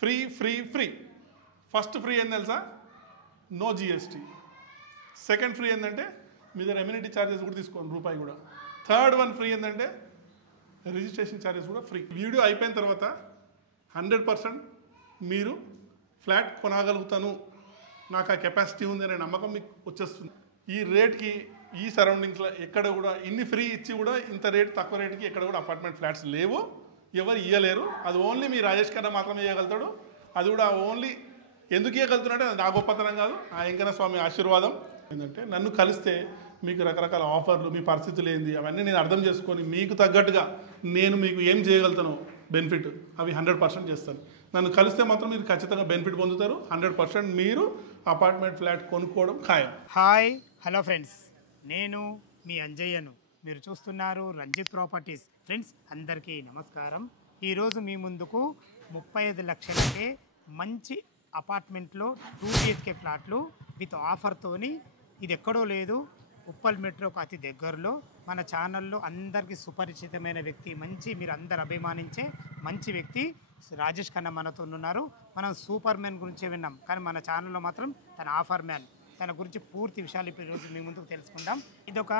Free free free. First free ఏంది తెలుసా? No GST. Second free ఏంటంటే మీ దగ్గర ఎమ్యూనిటీ ఛార్జెస్ కూడా తీసుకోండి, రూపాయి కూడా. థర్డ్ వన్ ఫ్రీ ఏంటంటే రిజిస్ట్రేషన్ ఛార్జెస్ కూడా ఫ్రీ. వీడియో అయిపోయిన తర్వాత 100% మీరు ఫ్లాట్ కొనగలుగుతాను, నాకు ఆ కెపాసిటీ ఉంది అనే నమ్మకం మీకు వచ్చేస్తుంది. ఈ రేట్కి ఈ సరౌండింగ్స్లో ఎక్కడ కూడా ఇన్ని ఫ్రీ ఇచ్చి కూడా ఇంత రేట్ తక్కువ రేట్కి ఎక్కడ కూడా అపార్ట్మెంట్ ఫ్లాట్స్ లేవు, ఎవరు ఇవ్వలేరు. అది ఓన్లీ మీ రాజేష్ ఖన్నా మాత్రమే ఇవ్వగలుగుతాడు. అది కూడా ఓన్లీ ఎందుకు ఇవ్వగలుగుతున్నాడంటే అది నా గొప్పతనం కాదు, ఆ వెంకన్న స్వామి ఆశీర్వాదం. ఏంటంటే నన్ను కలిస్తే మీకు రకరకాల ఆఫర్లు, మీ పరిస్థితులు ఏంది అవన్నీ నేను అర్థం చేసుకొని మీకు తగ్గట్టుగా నేను మీకు ఏం చేయగలుగుతాను బెనిఫిట్ అవి 100% చేస్తాను. నన్ను కలిస్తే మాత్రం మీరు ఖచ్చితంగా బెనిఫిట్ పొందుతారు. 100% మీరు అపార్ట్మెంట్ ఫ్లాట్ కొనుక్కోవడం ఖాయం. హాయ్ హలో ఫ్రెండ్స్, నేను మీ అంజయ్యను. మీరు చూస్తున్నారు రంజిత్ ప్రాపర్టీస్. ఫ్రెండ్స్ అందరికీ నమస్కారం. ఈరోజు మీ ముందుకు 35 లక్షలకే మంచి అపార్ట్మెంట్లో 2 BHK ఫ్లాట్లు విత్ ఆఫర్తోని. ఇది ఎక్కడో లేదు, ఉప్పల్ మెట్రోకు అతి దగ్గరలో మన ఛానల్లో అందరికీ సుపరిచితమైన వ్యక్తి, మంచి మీరు అందరు అభిమానించే మంచి వ్యక్తి రాజేష్ ఖన్నా మనతో ఉన్నారు. మనం సూపర్ మ్యాన్ గురించే విన్నాం, కానీ మన ఛానల్లో మాత్రం తన ఆఫర్ మ్యాన్. తన గురించి పూర్తి విషయాలు ఇప్పుడు ఈరోజు మీ ముందుకు తెలుసుకుందాం. ఇదొక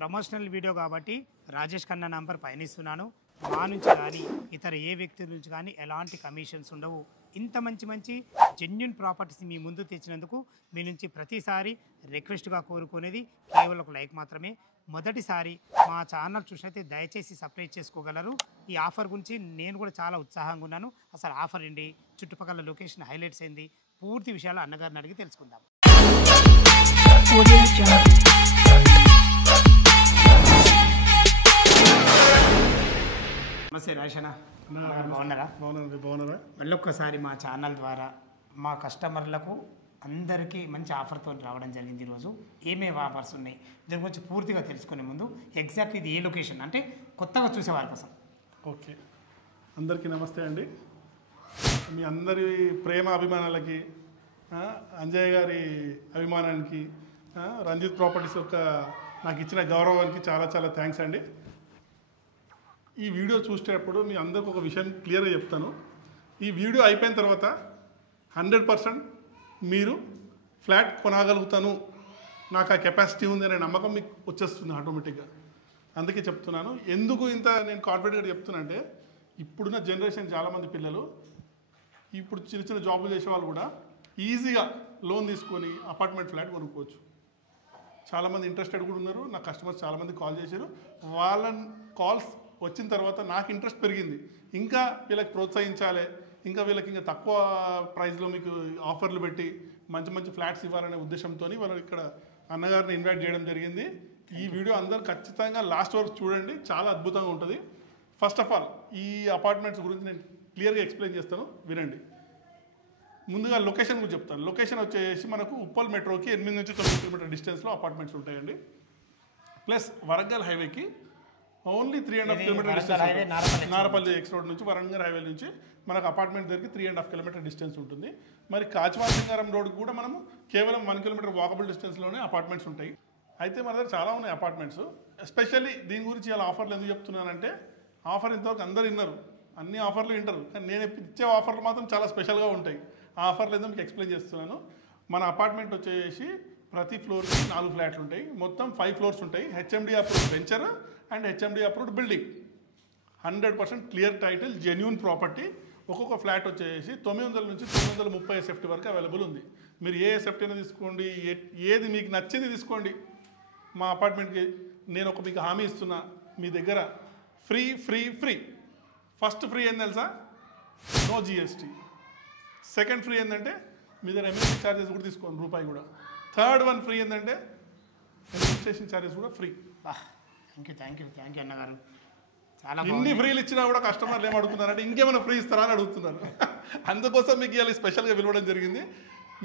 ప్రమోషనల్ వీడియో కాబట్టి రాజేష్ ఖన్నా నంబర్ పైన ఇస్తున్నాను. మా నుంచి కానీ ఇతర ఏ వ్యక్తి నుంచి కానీ ఎలాంటి కమిషన్స్ ఉండవు. ఇంత మంచి మంచి జెన్యూన్ ప్రాపర్టీస్ మీ ముందు తెచ్చినందుకు మీ నుంచి ప్రతిసారి రిక్వెస్ట్గా కోరుకునేది కేవలం ఒక లైక్ మాత్రమే. మొదటిసారి మా ఛానల్ చూసినైతే దయచేసి సబ్స్క్రైబ్ చేసుకోగలరు. ఈ ఆఫర్ గురించి నేను కూడా చాలా ఉత్సాహంగా ఉన్నాను. అసలు ఆఫర్ ఏంటి, చుట్టుపక్కల లొకేషన్ హైలైట్స్ ఏంది, పూర్తి విషయాలు అన్నగారిని అడిగి తెలుసుకుందాం. నమస్తే రాజేష్, బాగున్నారా? బాగున్నారా? మళ్ళొక్కసారి మా ఛానల్ ద్వారా మా కస్టమర్లకు అందరికీ మంచి ఆఫర్తో రావడం జరిగింది. ఈరోజు ఏమేమి ఆఫర్స్ ఉన్నాయి దీని గురించి పూర్తిగా తెలుసుకునే ముందు ఎగ్జాక్ట్ ఇది ఏ లొకేషన్ అంటే కొత్తగా చూసేవారి కోసం. ఓకే, అందరికీ నమస్తే అండి. మీ అందరి ప్రేమ అభిమానాలకి, అంజయ్ గారి అభిమానానికి, రంజిత్ ప్రాపర్టీస్ యొక్క నాకు ఇచ్చిన గౌరవానికి చాలా చాలా థ్యాంక్స్ అండి. ఈ వీడియో చూసేటప్పుడు మీ అందరికి ఒక విషయం క్లియర్గా చెప్తాను. ఈ వీడియో అయిపోయిన తర్వాత 100% మీరు ఫ్లాట్ కొనగలుగుతాను, నాకు ఆ కెపాసిటీ ఉంది అనే నమ్మకం మీకు వచ్చేస్తుంది ఆటోమేటిక్గా. అందుకే చెప్తున్నాను. ఎందుకు ఇంత నేను కాన్ఫిడెంట్గా చెప్తున్నా అంటే ఇప్పుడున్న జనరేషన్ చాలామంది పిల్లలు ఇప్పుడు చిన్న చిన్న జాబులు చేసే వాళ్ళు కూడా ఈజీగా లోన్ తీసుకొని అపార్ట్మెంట్ ఫ్లాట్ కొనుక్కోవచ్చు. చాలామంది ఇంట్రెస్టెడ్ కూడా ఉన్నారు. నా కస్టమర్స్ చాలామంది కాల్ చేశారు. వాళ్ళ కాల్స్ వచ్చిన తర్వాత నాకు ఇంట్రెస్ట్ పెరిగింది. ఇంకా వీళ్ళకి ప్రోత్సహించాలి, ఇంకా వీళ్ళకి ఇంకా తక్కువ ప్రైస్లో మీకు ఆఫర్లు పెట్టి మంచి మంచి ఫ్లాట్స్ ఇవ్వాలనే ఉద్దేశంతో వాళ్ళు ఇక్కడ అన్నగారిని ఇన్వైట్ చేయడం జరిగింది. ఈ వీడియో అందరూ ఖచ్చితంగా లాస్ట్ వరకు చూడండి, చాలా అద్భుతంగా ఉంటుంది. ఫస్ట్ ఆఫ్ ఆల్ ఈ అపార్ట్మెంట్స్ గురించి నేను క్లియర్గా ఎక్స్ప్లెయిన్ చేస్తాను, వినండి. ముందుగా లొకేషన్ గురించి చెప్తాను. లొకేషన్ వచ్చేసి మనకు ఉప్పల్ మెట్రోకి 8 నుంచి 9 కిలోమీటర్ డిస్టెన్స్లో అపార్ట్మెంట్స్ ఉంటాయండి. ప్లస్ వరంగల్ హైవేకి only 3.5 kilometre distance. Narapally X road నుంచి వరంగల్ హైవే నుంచి మనకు అపార్ట్మెంట్ దగ్గరికి 3.5 కిలోమీటర్ డిస్టెన్స్ ఉంటుంది. మరి కాచివాడ సింగారం రోడ్కి కూడా మనము కేవలం 1 కిలోమీటర్ వాకబుల్ డిస్టెన్స్లోనే అపార్ట్మెంట్స్ ఉంటాయి. అయితే మన దగ్గర చాలా ఉన్నాయి అపార్ట్మెంట్స్. ఎస్పెషల్లీ దీని గురించి ఇలా ఆఫర్లు ఎందుకు చెప్తున్నానంటే ఆఫర్ ఇంతవరకు అందరు విన్నారు, అన్ని ఆఫర్లు వింటారు, కానీ నేను ఇచ్చే ఆఫర్లు మాత్రం చాలా స్పెషల్గా ఉంటాయి. ఆ ఆఫర్లు ఎందుకు మీకు ఎక్స్ప్లెయిన్ చేస్తున్నాను. మన అపార్ట్మెంట్ వచ్చేసి ప్రతి ఫ్లోర్కి 4 ఫ్లాట్లు ఉంటాయి. మొత్తం 5 ఫ్లోర్స్ ఉంటాయి. HMD approved venture and HMD approved building. 100% clear title, genuine property. ఒక్కొక్క ఫ్లాట్ వచ్చేసి 900 నుంచి 930 ఎస్ఎఫ్టీ వరకు అవైలబుల్ ఉంది. మీరు ఏ ఎస్ఎఫ్టీ అయినా తీసుకోండి, ఏది మీకు నచ్చింది తీసుకోండి. మా అపార్ట్మెంట్కి నేను మీకు హామీ ఇస్తున్నా, మీ దగ్గర free free free. First free ఏంది తెలుసా? No GST. సెకండ్ ఫ్రీ ఏంటంటే మీ దగ్గర ఎమ్యూనిటీ ఛార్జెస్ కూడా తీసుకోండి, రూపాయి కూడా. థర్డ్ వన్ ఫ్రీ ఏంటంటే రిజిస్ట్రేషన్ ఛార్జెస్ కూడా ఫ్రీ. థ్యాంక్ యూ అన్నగారు. చాలా ఇన్ని ఫ్రీలు ఇచ్చినా కూడా కస్టమర్లు ఏం అడుగుతున్నారంటే ఇంకేమైనా ఫ్రీ ఇస్తారా అని అడుగుతున్నారు. అందుకోసం మీకు ఇవాళ స్పెషల్గా పిలవడం జరిగింది.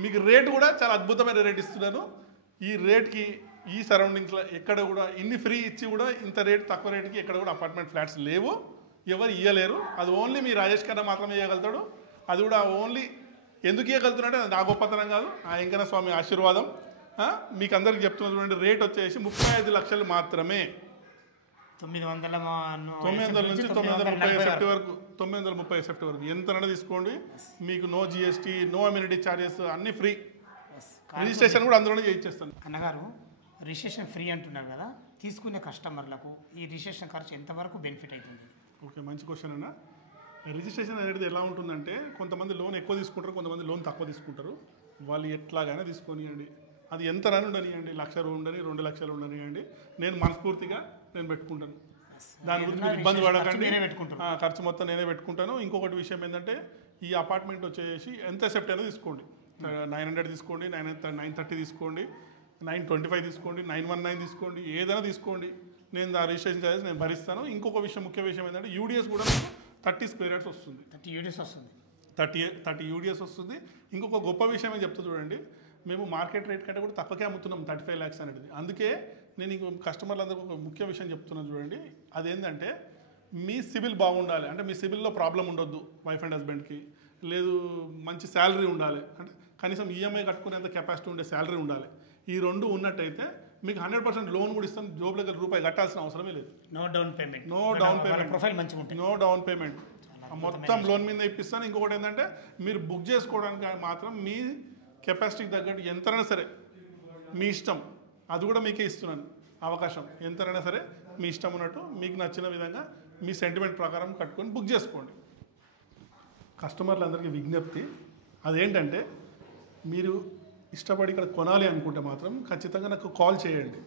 మీకు రేటు కూడా చాలా అద్భుతమైన రేట్ ఇస్తున్నాను. ఈ రేట్కి ఈ సరౌండింగ్స్లో ఎక్కడ కూడా ఇన్ని ఫ్రీ ఇచ్చి కూడా ఇంత రేట్ తక్కువ రేటుకి ఎక్కడ కూడా అపార్ట్మెంట్ ఫ్లాట్స్ లేవు, ఎవరు ఇవ్వలేరు. అది ఓన్లీ మీ రాజేష్ ఖన్నా మాత్రమే ఇవ్వగలుగుతాడు. అది కూడా ఓన్లీ ఎందుకు ఇవ్వగలుగుతున్నాడంటే అది నా గొప్పతనం కాదు, ఆ వెంకన్న స్వామి ఆశీర్వాదం. మీకు అందరికీ చెప్తున్నా చూడండి. రేట్ వచ్చేసి 35 లక్షలు మాత్రమే. 900 900 నుంచి 930 ఎస్ఎఫ్టీ వరకు 930 ఎస్ఎఫ్టీ వరకు ఎంతనైనా తీసుకోండి. మీకు no GST, no amenity charges, అన్నీ ఫ్రీ. రిజిస్ట్రేషన్ కూడా అందులోనే చేయించేస్తాను. అన్నగారు రిజిస్ట్రేషన్ ఫ్రీ అంటున్నారు కదా, తీసుకునే కస్టమర్లకు ఈ రిజిస్ట్రేషన్ ఖర్చు ఎంతవరకు బెనిఫిట్ అవుతుంది? ఓకే, మంచి క్వశ్చన్ అన్న. రిజిస్ట్రేషన్ అనేది ఎలా ఉంటుందంటే, కొంతమంది లోన్ ఎక్కువ తీసుకుంటారు, కొంతమంది లోన్ తక్కువ తీసుకుంటారు. వాళ్ళు ఎట్లాగైనా తీసుకొనియండి, అది ఎంతనైనా ఉండనియండి, 1,00,000 ఉండని, 2 లక్షలు ఉండనియండి, నేను మనస్ఫూర్తిగా పెట్టుకుంటాను. దాని గురించి మీరు ఇబ్బంది పడకండి, ఖర్చు మొత్తం నేనే పెట్టుకుంటాను. ఇంకొకటి విషయం ఏంటంటే, ఈ అపార్ట్మెంట్ వచ్చేసి ఎంత ఎస్ఎఫ్టీ అనేది తీసుకోండి. 900 తీసుకోండి, 930 తీసుకోండి, 925 తీసుకోండి, 919 తీసుకోండి, ఏదైనా తీసుకోండి. నేను ఆ రిజిస్ట్రేషన్ ఛార్జెస్ నేను భరిస్తాను. ఇంకొక విషయం, ముఖ్య విషయం ఏంటంటే, యూడిఎస్ కూడా 30 స్క్వేర్ యార్డ్స్ వస్తుంది. 30 యూడిఎస్ వస్తుంది. ఇంకొక గొప్ప విషయం ఏం చెప్తా చూడండి, మేము మార్కెట్ రేట్ కంటే కూడా తక్కువకే అమ్ముతున్నాం 35 lakhs అనేది. అందుకే నేను ఇంకో కస్టమర్లందరికీ ఒక ముఖ్య విషయం చెప్తున్నాను చూడండి, అదేంటంటే మీ సిబిల్ బాగుండాలి. అంటే మీ సిబిల్లో ప్రాబ్లం ఉండొద్దు, వైఫ్ అండ్ హస్బెండ్కి. లేదు, మంచి శాలరీ ఉండాలి, అంటే కనీసం ఈఎంఐ కట్టుకునేంత కెపాసిటీ ఉండే శాలరీ ఉండాలి. ఈ రెండు ఉన్నట్టయితే మీకు 100% లోన్ కూడా ఇస్తాను. జోబులో రూపాయి కట్టాల్సిన అవసరమే లేదు. No down payment. ప్రొఫైల్ మంచిగా ఉంటుంది. నో డౌన్ పేమెంట్, మొత్తం లోన్ మీద ఇప్పిస్తాను. ఇంకొకటి ఏంటంటే, మీరు బుక్ చేసుకోవడానికి మాత్రం మీ కెపాసిటీకి తగ్గట్టు ఎంతైనా సరే మీ ఇష్టం, అది కూడా మీకే ఇస్తున్నాను అవకాశం. ఎంతైనా సరే మీ ఇష్టం ఉన్నట్టు మీకు నచ్చిన విధంగా మీ సెంటిమెంట్ ప్రకారం కట్టుకొని బుక్ చేసుకోండి. కస్టమర్లందరికీ విజ్ఞప్తి అదేంటంటే, మీరు ఇష్టపడి ఇక్కడ కొనాలి అనుకుంటే మాత్రం ఖచ్చితంగా నాకు కాల్ చేయండి.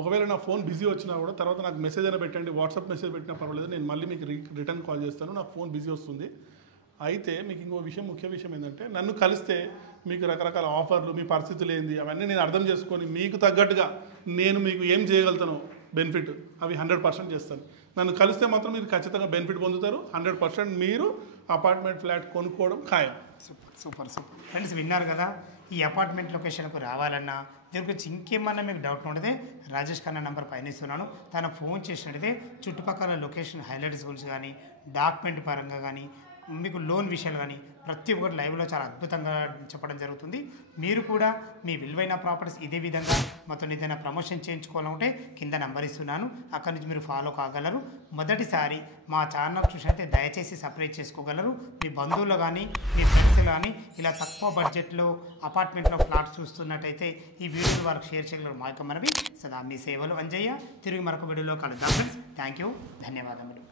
ఒకవేళ నా ఫోన్ బిజీ వచ్చినా కూడా తర్వాత నాకు మెసేజ్ అయినా పెట్టండి, వాట్సాప్ మెసేజ్ పెట్టినా పర్వాలేదు, నేను మళ్ళీ మీకు రిటర్న్ కాల్ చేస్తాను. నా ఫోన్ బిజీ వస్తుంది. అయితే మీకు ఇంకో విషయం, ముఖ్య విషయం ఏంటంటే, నన్ను కలిస్తే మీకు రకరకాల ఆఫర్లు, మీ పరిస్థితులు ఏంది అవన్నీ నేను అర్థం చేసుకొని మీకు తగ్గట్టుగా నేను మీకు ఏం చేయగలుగుతానో బెనిఫిట్ అవి 100% చేస్తాను. నన్ను కలిస్తే మాత్రం మీరు ఖచ్చితంగా బెనిఫిట్ పొందుతారు. 100% మీరు అపార్ట్మెంట్ ఫ్లాట్ కొనుక్కోవడం ఖాయం. సూపర్. ఫ్రెండ్స్, విన్నారు కదా, ఈ అపార్ట్మెంట్ లొకేషన్కు రావాలన్నా దీని గురించి ఇంకేమన్నా మీకు డౌట్ ఉంటే రాజేష్ ఖన్నా నెంబర్ పైన ఇస్తున్నాను, తన ఫోన్ చేసినట్టయితే చుట్టుపక్కల లొకేషన్ హైలైట్స్ గురించి కానీ, డాక్యుమెంట్ పరంగా కానీ, మీకు లోన్ విషయాలు కానీ ప్రతి ఒక్కటి లైవ్లో చాలా అద్భుతంగా చెప్పడం జరుగుతుంది. మీరు కూడా మీ విలువైన ప్రాపర్టీస్ ఇదే విధంగా మొత్తం ఏదైనా ప్రమోషన్ చేయించుకోవాలంటే కింద నెంబర్ ఇస్తున్నాను, అక్కడి నుంచి మీరు ఫాలో కాగలరు. మొదటిసారి మా ఛానల్ చూసినట్టే దయచేసి సబ్స్క్రైబ్ చేసుకోగలరు. మీ బంధువులు కానీ, మీ ఫ్రెండ్స్ కానీ ఇలా తక్కువ బడ్జెట్లో అపార్ట్మెంట్లో ఫ్లాట్స్ చూస్తున్నట్టయితే ఈ వీడియోలు వారికి షేర్ చేయగలరు. మా యొక్క మనవి సదా మీ సేవలు అంజయ్య. తిరిగి మరొక వీడియోలో కలుద్దాం ఫ్రెండ్స్. థ్యాంక్ యూ, ధన్యవాదములు.